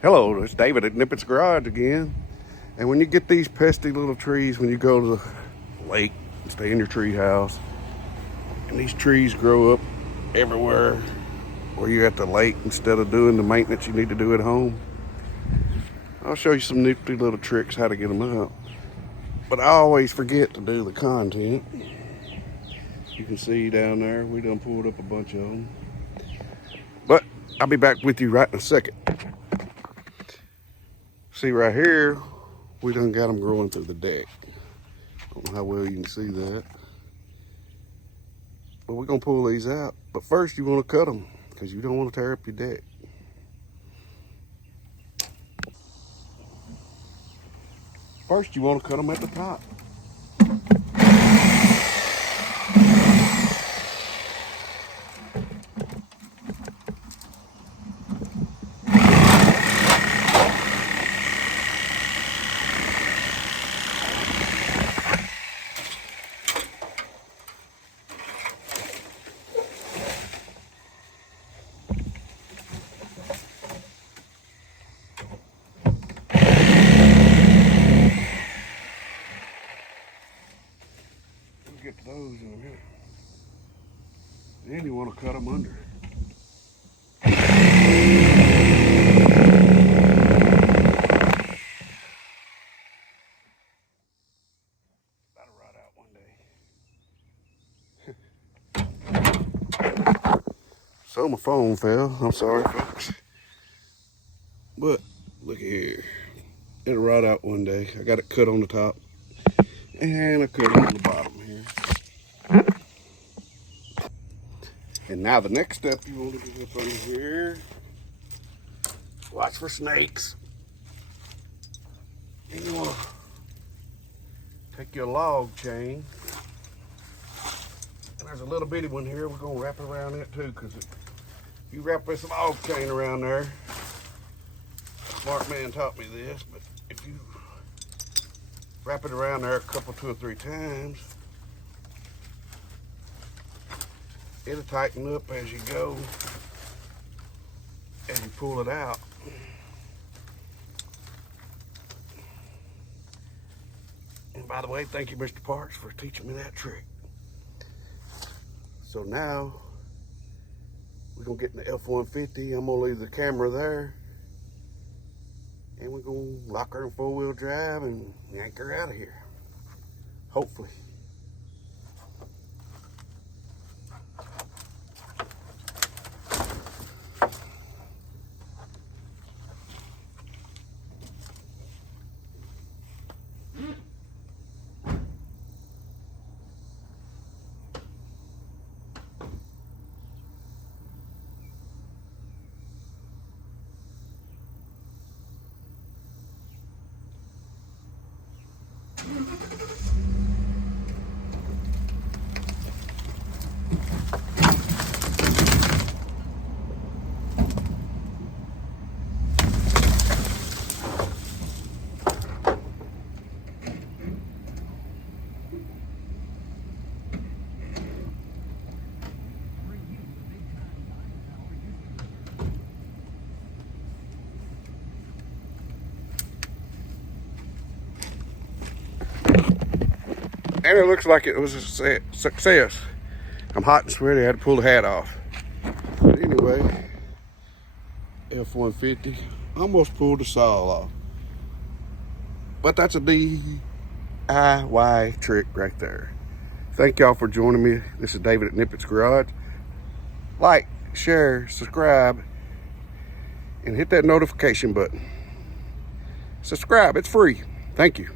Hello, it's David at Knipex Garage again. And when you get these pesky little trees, when you go to the lake and stay in your tree house, and these trees grow up everywhere where you're at the lake instead of doing the maintenance you need to do at home, I'll show you some nifty little tricks how to get them out. But I always forget to do the content. You can see down there, we done pulled up a bunch of them. But I'll be back with you right in a second. See right here, we done got them growing through the deck. Don't know how well you can see that. But we're gonna pull these out. But first you wanna cut them because you don't wanna tear up your deck. First you wanna cut them at the top. Get those in here. Then you want to cut them under. That'll rot out one day. So my phone fell. I'm sorry, folks. But look here. It'll rot out one day. I got it cut on the top. And I cut it on the bottom here. And now the next step you want to get up under here. Watch for snakes. And you want to take your log chain. And there's a little bitty one here. We're going to wrap it around it too, because if you wrap this log chain around there, a smart man taught me this, but if you wrap it around there a couple, 2 or 3 times, it'll tighten up as you go, as you pull it out. And by the way, thank you, Mr. Parks, for teaching me that trick. So now, we're gonna get in the F-150. I'm gonna leave the camera there. And we're gonna lock her in 4-wheel drive and yank her out of here. Hopefully. And it looks like it was a success. I'm hot and sweaty. I had to pull the hat off. But anyway, F-150 almost pulled the saw off. But that's a DIY trick right there. Thank y'all for joining me. This is David at Knipex Garage. Like, share, subscribe, and hit that notification button. Subscribe, it's free. Thank you.